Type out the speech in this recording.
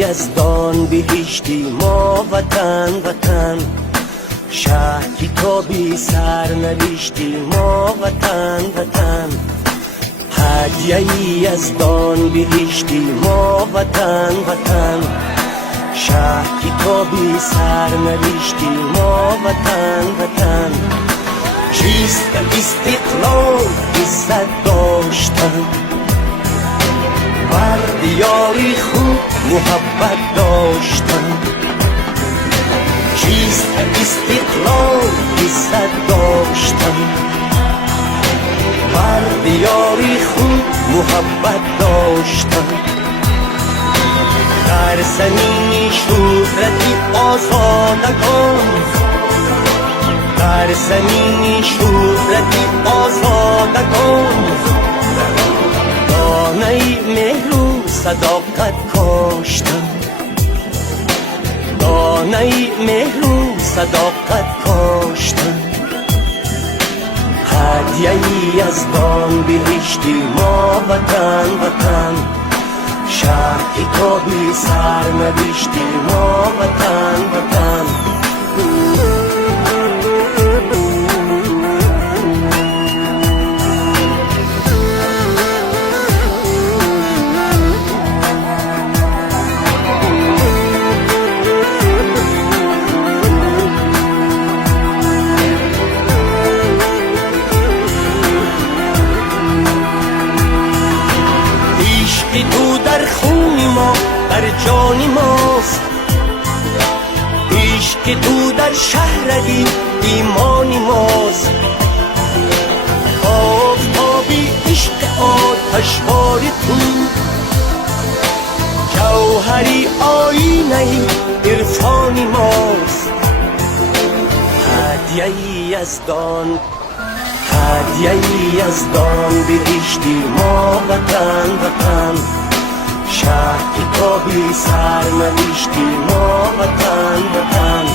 یزدان بهشتی ما وطن وطن، شهری تو بی سر نوشتی ما وطن وطن. هدیه یزدان بهشتی ما وطن وطن، شهری تو بی سر نوشتی ما وطن وطن. چیست استقلال عزت داشتن، بر دیاری خود محبت داشتن. چیست استقلال عزت داشتن، بر دیاری خود محبت داشتن. در زمین شهرتی آزادگان، در زمین شهرتی آزادگان، دانه مهر و صداقت کاشتن، دانه مهر و صداقت کاشتن. هدیه یزدان بهشتی ما وطن وطن، شهری تو بی سر نوشتی ما وطن وطن. تو در خون ما، در جان ماست، عشق تو در شهرگی ایمان ماست. آفتابی عشق آتشبار تو، جوهری آینه عرفان ماست. هدیه یزدان، هدیه یزدان بهشتی ما وطن وطن، شهری تو بی سر نوشتی ما وطن وطن.